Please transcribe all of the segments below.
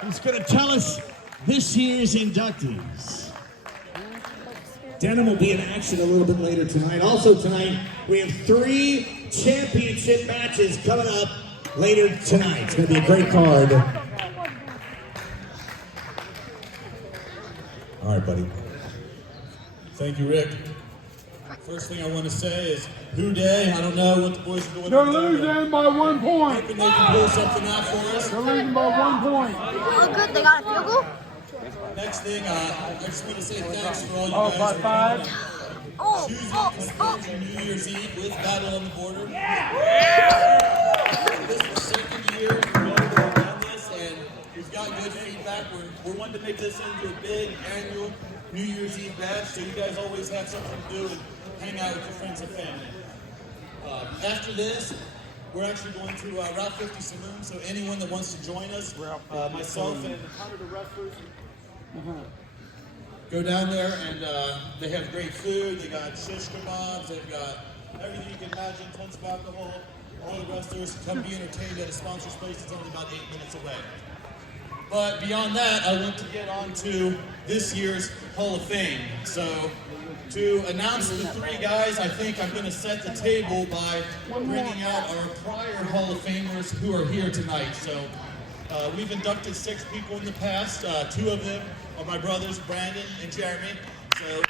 who's going to tell us this year's inductees. Denim will be in action a little bit later tonight. Also tonight, we have 3 championship matches coming up later tonight. It's going to be a great card. All right, buddy. Thank you, Rick. First thing I want to say is, who day? I don't know what the boys are doing. They're losing by 1 point. Hoping they can pull something out for us. They're losing by 1 point. Oh, good. They got a field goal? Next thing, I just want to say thanks for all you Oh, guys by for 5. choosing to spend your New Year's Eve with Battle on the Border. This is the second year we've done this, and we've got good feedback. We're wanting to make this into a big annual New Year's Eve bash, so you guys always have something to do and hang out with your friends and family. After this, we're actually going to Route 50 Saloon, so anyone that wants to join us, myself and 100 of wrestlers, go down there, and they have great food. They got shish kebabs, they've got everything you can imagine, tons of alcohol. All the wrestlers come be entertained at a sponsor's place. It's only about 8 minutes away. But beyond that, I want to get on to this year's Hall of Fame. So to announce the 3 guys, I think I'm going to set the table by bringing out our prior Hall of Famers who are here tonight. So we've inducted 6 people in the past. 2 of them are my brothers, Brandon and Jeremy. So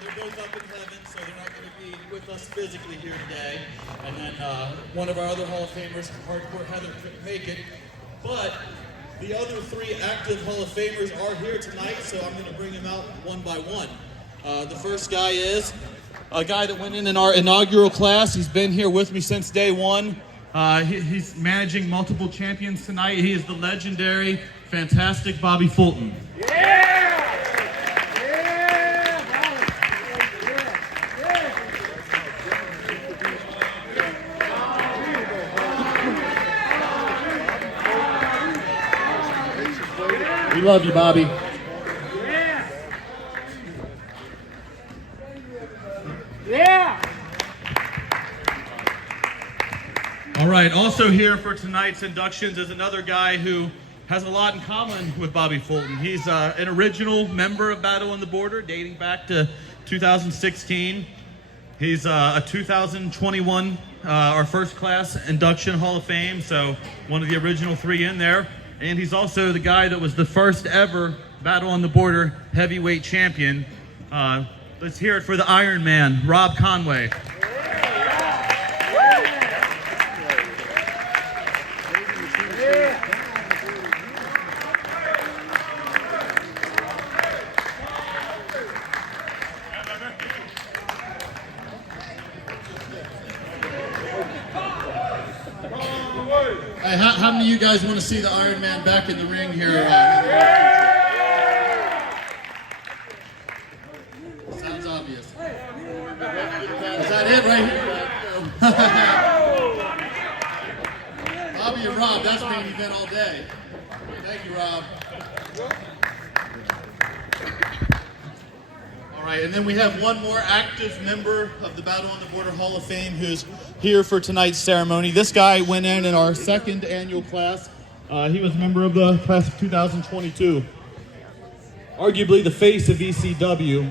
they're both up in heaven, so they're not going to be with us physically here today. And then one of our other Hall of Famers, Hardcore Heather, couldn't make it. But the other 3 active Hall of Famers are here tonight, so I'm going to bring them out one by one. The first guy is a guy that went in our inaugural class. He's been here with me since day 1. He's managing multiple champions tonight. He is the legendary, fantastic Bobby Fulton. We love you, Bobby. Yeah. All right, also here for tonight's inductions is another guy who has a lot in common with Bobby Fulton. He's an original member of Battle on the Border dating back to 2016. He's a 2021, our first class induction Hall of Fame, so one of the original 3 in there. And he's also the guy that was the first ever Battle on the Border heavyweight champion. Let's hear it for the Iron Man, Rob Conway. Hey, how many of you guys want to see the Iron Man back in the ring here? Sounds obvious. Is that it right here? Bobby and Rob, that's main event all day. Thank you, Rob. All right, and then we have one more active member of the Battle on the Border Hall of Fame who's here for tonight's ceremony. This guy went in our 2nd annual class. He was a member of the class of 2022. Arguably the face of ECW.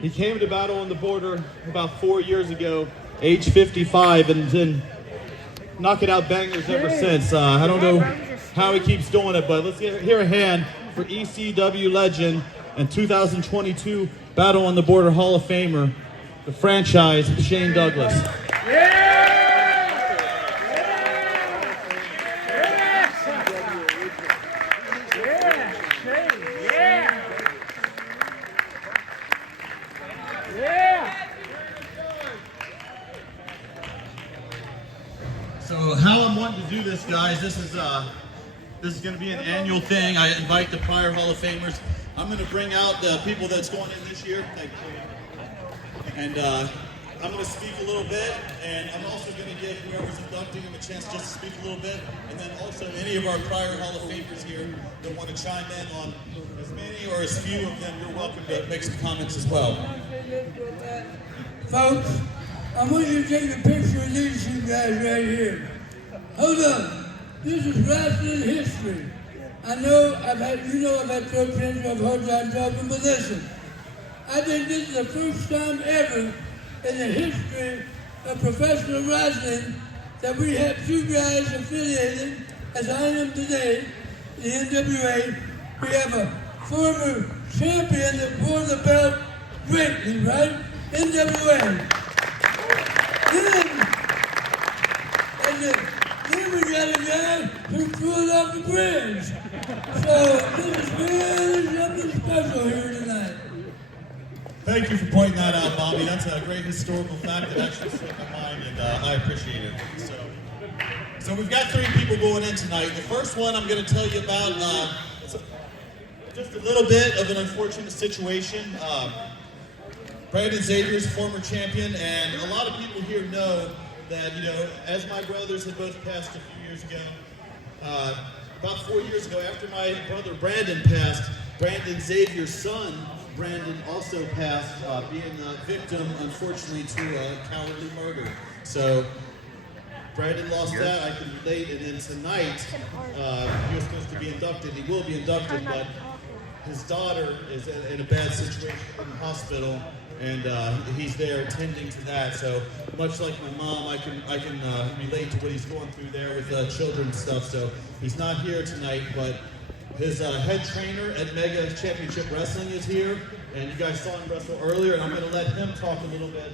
He came to Battle on the Border about 4 years ago, age 55, and been knocking out bangers ever since. I don't know how he keeps doing it, but let's hear a hand for ECW legend and 2022 Battle on the Border Hall of Famer, the franchise, Shane Douglas. So how I'm wanting to do this, guys, this is going to be an annual thing. I invite the prior Hall of Famers. I'm going to bring out the people that's going in this year. Thank you. And I'm going to speak a little bit, and I'm also going to give whoever's inducting them a chance just to speak a little bit. And then also any of our prior Hall of Famers here that want to chime in on as many or as few of them, you're welcome to make some comments as well. Folks, I want you to take a picture of these 2 guys right here. Hold on. This is wrestling history. I know I've had 12 friends who have a hard time talking, but listen. I think this is the first time ever in the history of professional wrestling that we have two guys affiliated, as I am today, the NWA. We have a former champion that wore the belt greatly, right? NWA. Then we got a guy who threw it off the bridge. So this is really something special here tonight. Thank you for pointing that out, Bobby. That's a great historical fact that actually slipped my mind, and I appreciate it. So we've got three people going in tonight. The first one I'm going to tell you about just a little bit of an unfortunate situation. Brandon Xavier's a former champion, and a lot of people here know that, as my brothers had both passed a few years ago, about 4 years ago, after my brother Brandon passed, Brandon Xavier's son, Brandon, also passed, being a victim, unfortunately, to a cowardly murder. So Brandon lost that, I can relate, and then tonight, he was supposed to be inducted. He will be inducted, but his daughter is in a bad situation in the hospital, and he's there tending to that. So much like my mom, I can relate to what he's going through there with children and stuff. So he's not here tonight, but his head trainer at Mega Championship Wrestling is here, and you guys saw him wrestle earlier, and I'm going to let him talk a little bit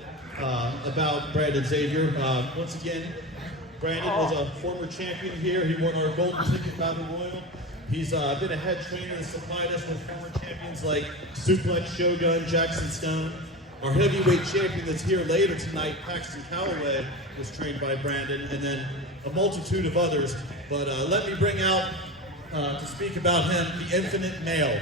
about Brandon Xavier. Once again, Brandon was a former champion here. He won our Golden Ticket Battle Royal. He's been a head trainer and supplied us with former champions like Suplex Shogun, Jackson Stone. Our heavyweight champion that's here later tonight, Paxton Calloway, was trained by Brandon, and then a multitude of others. But let me bring out, to speak about him, the Infinite Male.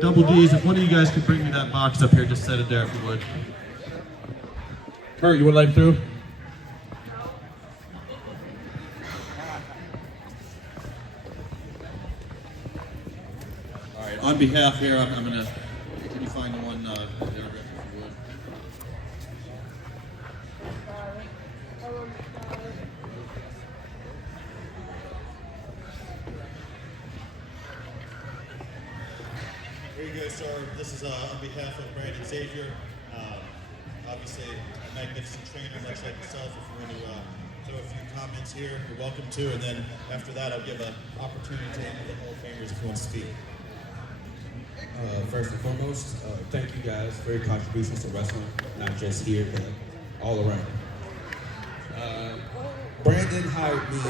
Double D's, if one of you guys could bring me that box up here, just set it there if you would. Kurt, you want to let him through? All right, on behalf here, I'm going to, can you find the one there, if you would? Here you go, sir. This is on behalf of Brandon Xavier. Obviously, a magnificent trainer, much like yourself. If you want to throw a few comments here, you're welcome to. And then after that, I'll give an opportunity to any of the Hall of Famers if you want to speak. First and foremost, thank you guys for your contributions to wrestling, not just here, but all around. Brandon hired me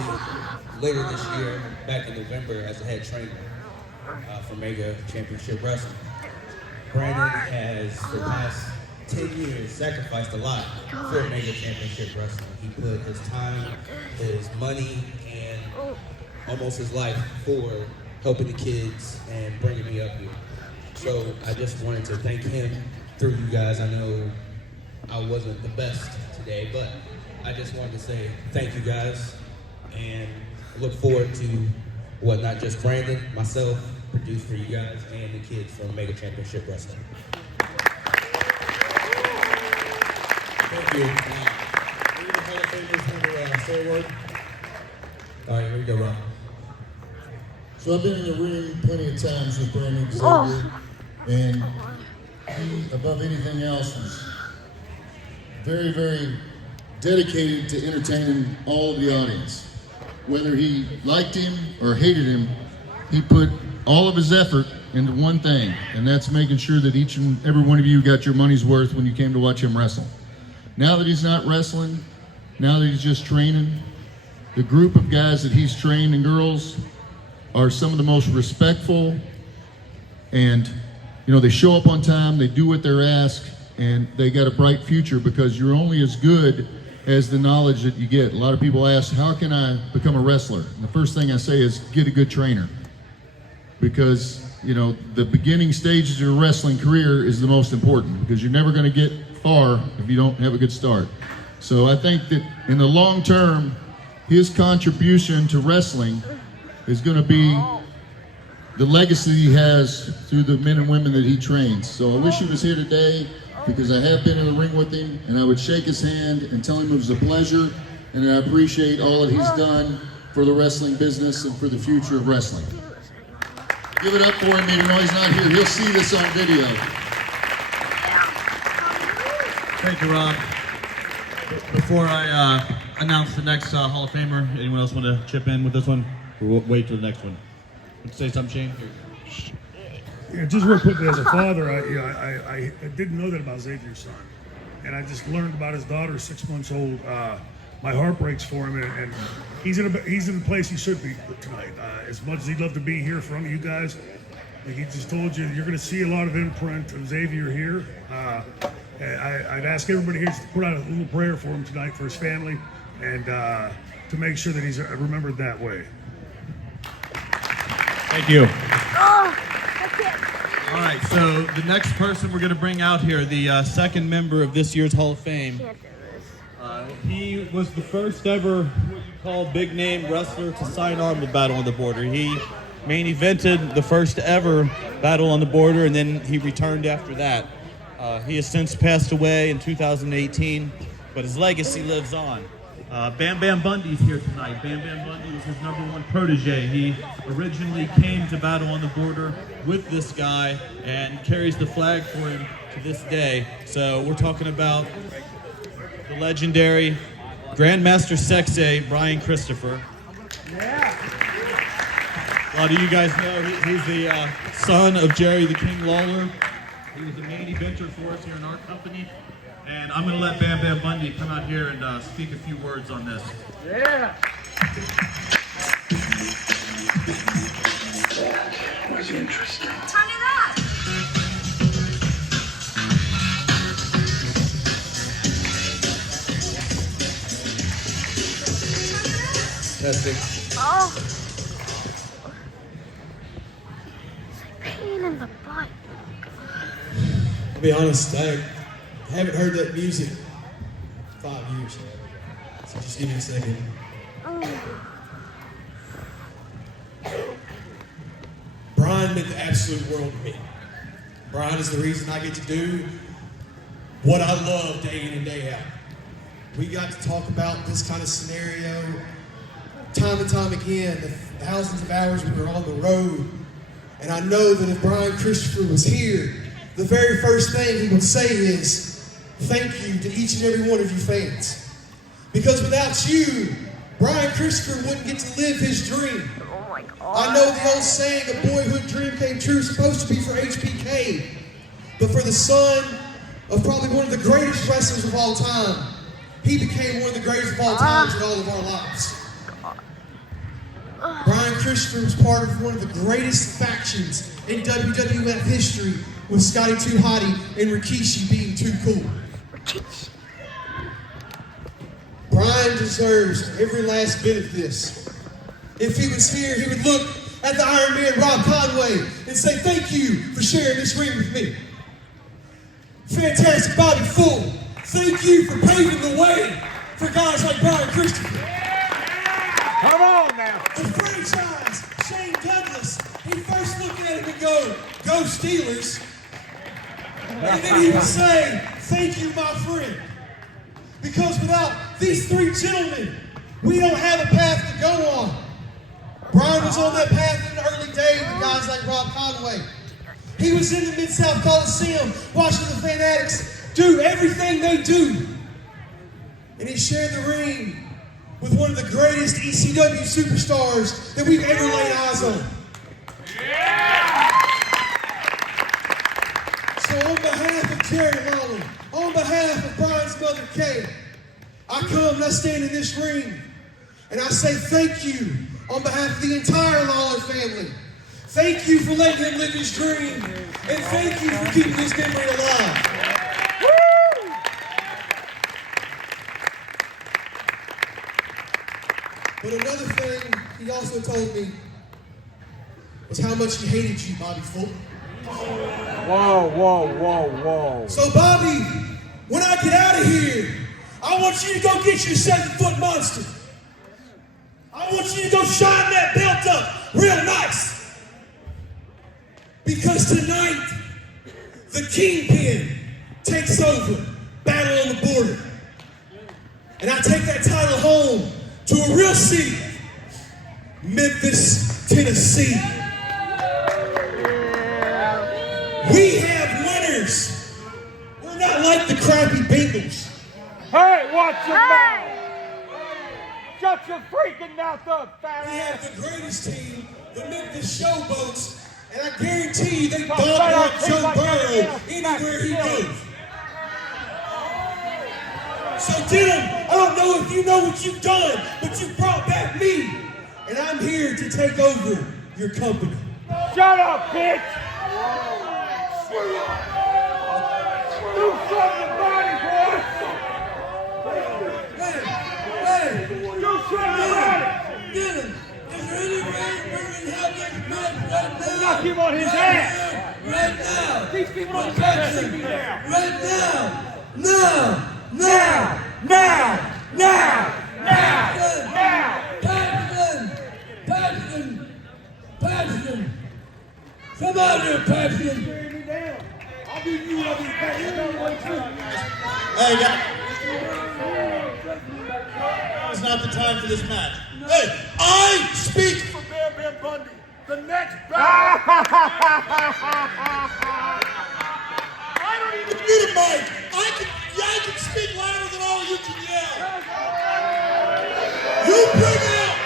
later this year, back in November, as a head trainer for Mega Championship Wrestling. Brandon has, for the past 10 years, sacrificed a lot for Mega Championship Wrestling. He put his time, his money, and almost his life for helping the kids and bringing me up here. So I just wanted to thank him through you guys. I know I wasn't the best today, but I just wanted to say thank you guys and look forward to what not just Brandon, myself, produced for you guys and the kids from Mega Championship Wrestling. Thank you. Any of the Hall of Famers want to say a word? All right, here we go, Ron. So I've been in the ring plenty of times with Brandon Xavier, and he, above anything else, was very, very dedicated to entertaining all of the audience. Whether he liked him or hated him, he put all of his effort into one thing, and that's making sure that each and every one of you got your money's worth when you came to watch him wrestle. Now that he's not wrestling, now that he's just training, the group of guys that he's trained and girls are some of the most respectful, and they show up on time, they do what they're asked, and they got a bright future because you're only as good as the knowledge that you get. A lot of people ask, how can I become a wrestler? And the first thing I say is get a good trainer, because the beginning stages of your wrestling career is the most important, because you're never going to get far if you don't have a good start. So I think that in the long term, his contribution to wrestling is going to be the legacy he has through the men and women that he trains. So I wish he was here today because I have been in the ring with him, and I would shake his hand and tell him it was a pleasure, and I appreciate all that he's done for the wrestling business and for the future of wrestling. Give it up for him even though he's not here. He'll see this on video. Thank you, Rob. Before I announce the next Hall of Famer, anyone else want to chip in with this one? Or we'll wait till the next one. Say something, Shane? Yeah, just real quickly, as a father, I didn't know that about Xavier's son. And I just learned about his daughter, 6 months old. My heart breaks for him, and he's in the place he should be tonight. As much as he'd love to be here from you guys, like he just told you, you're going to see a lot of imprint of Xavier here. I'd ask everybody here to put out a little prayer for him tonight, for his family, and to make sure that he's remembered that way. Thank you. All right, so the next person we're going to bring out here, the second member of this year's Hall of Fame. He was the first ever what you call big name wrestler to sign on with Battle on the Border. He main evented the first ever Battle on the Border, and then he returned after that. He has since passed away in 2018, but his legacy lives on. Bam Bam Bundy's here tonight. Bam Bam Bundy was his #1 protege. He originally came to Battle on the Border with this guy and carries the flag for him to this day. So we're talking about the legendary Grandmaster Sexay, Brian Christopher. Yeah. A lot of you guys know he's the son of Jerry the King Lawler. He was the main eventer for us here in our company. And I'm going to let Bam Bam Bundy come out here and speak a few words on this. Yeah. That was interesting. Turn it up. Testing. Oh. Pain in the butt. I'll be honest, I haven't heard that music in 5 years. So just give me a second. Brian meant the absolute world to me. Brian is the reason I get to do what I love day in and day out. We got to talk about this kind of scenario time and time again, the thousands of hours we were on the road. And I know that if Brian Christopher was here, the very first thing he would say is, thank you to each and every one of you fans. Because without you, Brian Christopher wouldn't get to live his dream. Oh my God. I know the old saying, a boyhood dream came true, supposed to be for HBK. But for the son of probably one of the greatest wrestlers of all time, he became one of the greatest of all times in all of our lives. Brian Christopher was part of one of the greatest factions in WWF history, with Scotty 2 Hotty and Rikishi being too cool. Brian deserves every last bit of this. If he was here, he would look at the Iron Man, Rob Conway, and say, thank you for sharing this ring with me. Fantastic Bobby Fulton, thank you for paving the way for guys like Brian Christopher. Come on now. The franchise, Shane Douglas, he first looked at him and go Steelers. And then he would say, thank you, my friend. Because without these three gentlemen, we don't have a path to go on. Brian was on that path in the early days with guys like Rob Conway. He was in the Mid-South Coliseum watching the Fanatics do everything they do. And he shared the ring with one of the greatest ECW superstars that we've ever laid eyes on. So on behalf of Jerry Lawler, on behalf of Brian's mother Kay, I come and I stand in this ring and I say thank you on behalf of the entire Lawler family. Thank you for letting him live his dream, and thank you for keeping his memory alive. But another thing he also told me was how much he hated you, Bobby Fulton. Whoa, whoa, whoa, whoa. So Bobby, when I get out of here, I want you to go get your 7-foot monster. I want you to go shine that belt up real nice. Because tonight, the Kingpin takes over Battle on the Border. And I take that title home to a real city, Memphis, Tennessee. We have winners. We're not like the crappy Bengals. Hey, watch your mouth! Shut your freaking mouth up, fat We ass! have the greatest team, the Memphis Showboats, and I guarantee you they Come bomb right out on, Joe come Burrow on, anywhere he come on. goes. So Dylan, I don't know if you know what you've done, but you brought back me, and I'm here to take over your company. Shut up, bitch! Do something about it, boy! Hey, Do something about it! Dylan, is there any way we can have this match right now? Knock him on his ass! Right now! These people don't see me now! Right now! Now! Now! Now! Now! Now! Paxton! Come out here, Paxton! I'll be you, I'll be back. Hey, guys. It's not the time for this match. Hey, I speak for Bam Bundy, the next battle! I don't even need a mic. I can speak louder than all you can yell. You bring out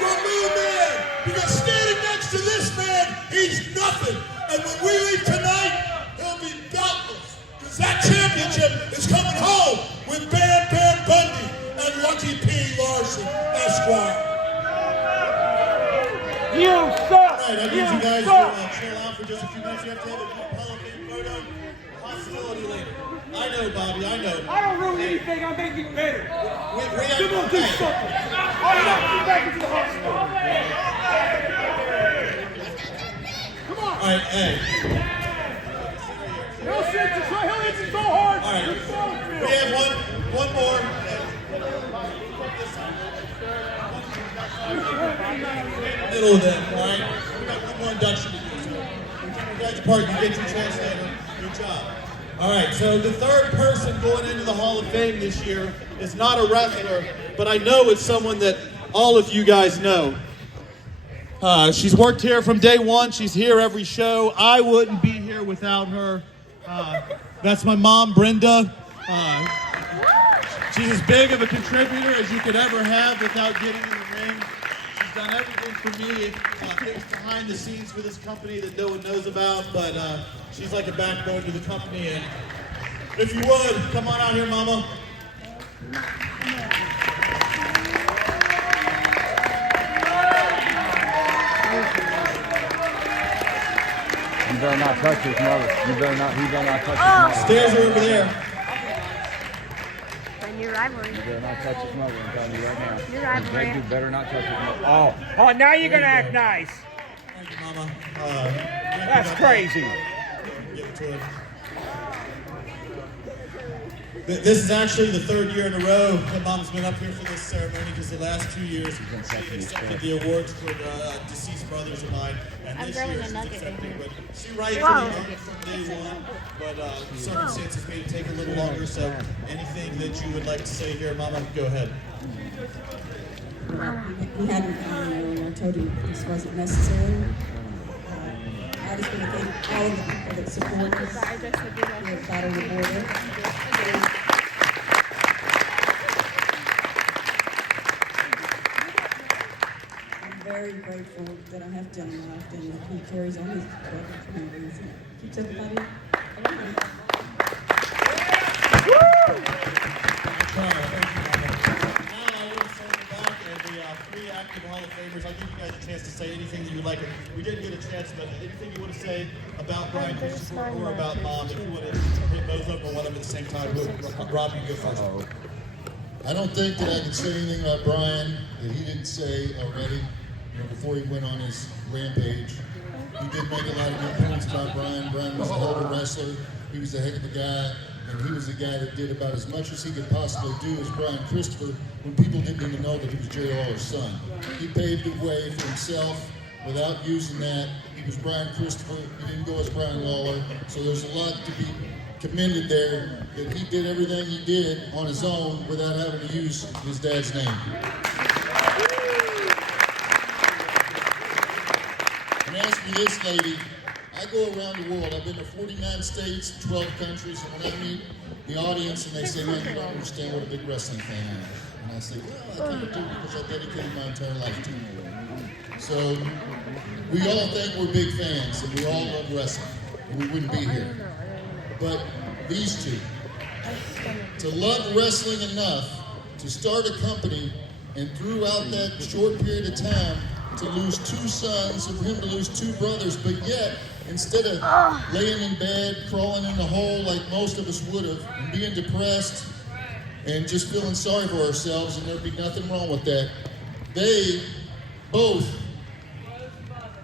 your new man, because standing next to this man, he's nothing. And when we leave tonight, he'll be beltless. Because that championship is coming home with Bam Bundy and Lucky P. Larson, Esquire. You suck! All right, I need you guys to chill out for just a few minutes. You have to have a group Hall of Fame photo. Hostility later. I know, Bobby, I know. I don't ruin anything, I make it better. We Come on, do something. I'm not going back into the hospital. Come on. All right, hey. He'll hit you so hard. All right. You're so We have one more. Middle of them, all right? We got one more induction to do. So you guys part, you get your chance later. Good job. All right, so the third person going into the Hall of Fame this year is not a wrestler, but I know it's someone that all of you guys know. She's worked here from day one. She's here every show. I wouldn't be here without her. That's my mom, Brenda. She's as big of a contributor as you could ever have without getting in the ring. She's done everything for me, things behind the scenes for this company that no one knows about, but she's like a backbone to the company. And if you would, come on out here, Mama. You better not touch his mother. He better not touch his mother. Stairs are over there. New rivalry. You better not touch his mother. I'm telling you right now. New rivalry. You better not touch his mother. Oh, now you're gonna act nice. Thank you, Mama. That's crazy. Give it to her. This is actually the third year in a row that Mom's been up here for this ceremony, because the last 2 years she accepted the awards for deceased brothers of mine, and I'm this grabbing year a she's nugget accepting, right but she rightfully Wow. earned it from day one, but circumstances made it take a little longer, so anything that you would like to say here, Mama, go ahead. He hadn't found me when I told him this wasn't necessary. I just want to thank all of the people that support us here at Battle of the Border. I'm very grateful that I have Dylan left and that he carries on his brother for me and keeps everybody alive. Three active Hall of Famers. I'll give you guys a chance to say anything that you would like. We didn't get a chance, but anything you want to say about Brian Christopher or about Mom, if you want to hit both of them or one of them at the same time. Rob, you go first. I don't think that I can say anything about Brian that he didn't say already, before he went on his rampage. He did make a lot of good points about Brian. Brian was a hell of a wrestler. He was a heck of a guy, and he was a guy that did about as much as he could possibly do as Brian Christopher when people didn't even know that he was J.R.'s son. He paved the way for himself without using that. He was Brian Christopher. He didn't go as Brian Lawler. So there's a lot to be commended there that he did everything he did on his own without having to use his dad's name. And as for this lady, I go around the world. I've been to 49 states, 12 countries, and when I meet the audience and they say, man, you don't understand what a big wrestling fan I am. And I say, well, I can't do it because I dedicated my entire life to it. So we all think we're big fans and we all love wrestling, and we wouldn't be here. But these two, to love wrestling enough to start a company and throughout that short period of time to lose 2 sons and him to lose 2 brothers, but yet instead of laying in bed, crawling in the hole like most of us would have, and being depressed and just feeling sorry for ourselves, and there'd be nothing wrong with that, they both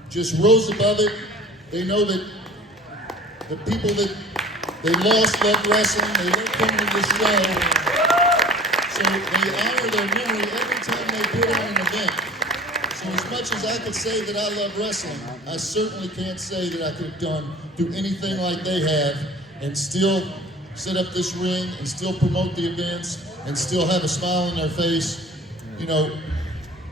just rose above it. They know that the people that they lost loved wrestling, they loved coming to this show, so they honor their memory every time they put on an event. So as much as I could say that I love wrestling, I certainly can't say that I could do anything like they have and still set up this ring and still promote the events and still have a smile on their face. You know,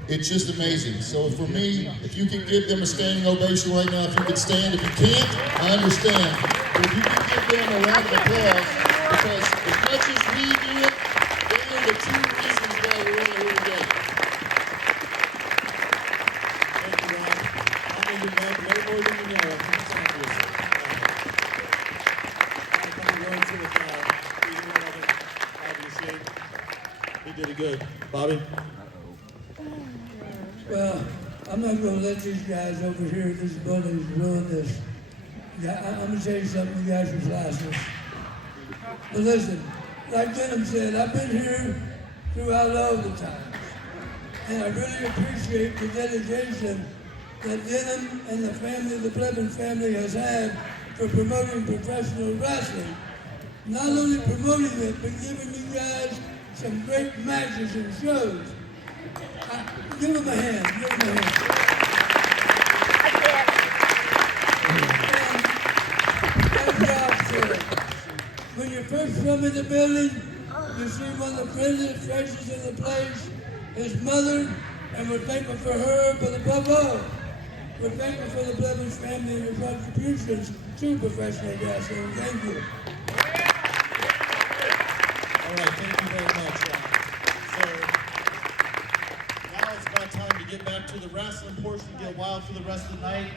it's just amazing. So for me, if you can give them a standing ovation right now, if you can stand, if you can't, I understand. But if you can give them a round of applause, because as much as we do it, they are the 2 reasons why we're all here today. Thank you, Ron. I know you love way more than you know. He did it good. Bobby? Well, I'm not going to let these guys over here at this building ruin this. Yeah, I'm going to tell you something, you guys are flashes. But listen, like Denham said, I've been here throughout all the times. And I really appreciate the dedication that Denham and the family, the Blevin family, has had for promoting professional wrestling. Not only promoting it, but giving you guys some great matches and shows. Give them a hand, give them a hand. And as Rob said, when you first come in the building, you see one of the friendliest faces in the place, his mother, and we're thankful for her, but above all, we're thankful for the Blevin family and their contributions to professional wrestling. Thank you. All right, thank you very much. So now it's about time to get back to the wrestling portion, get wild for the rest of the night.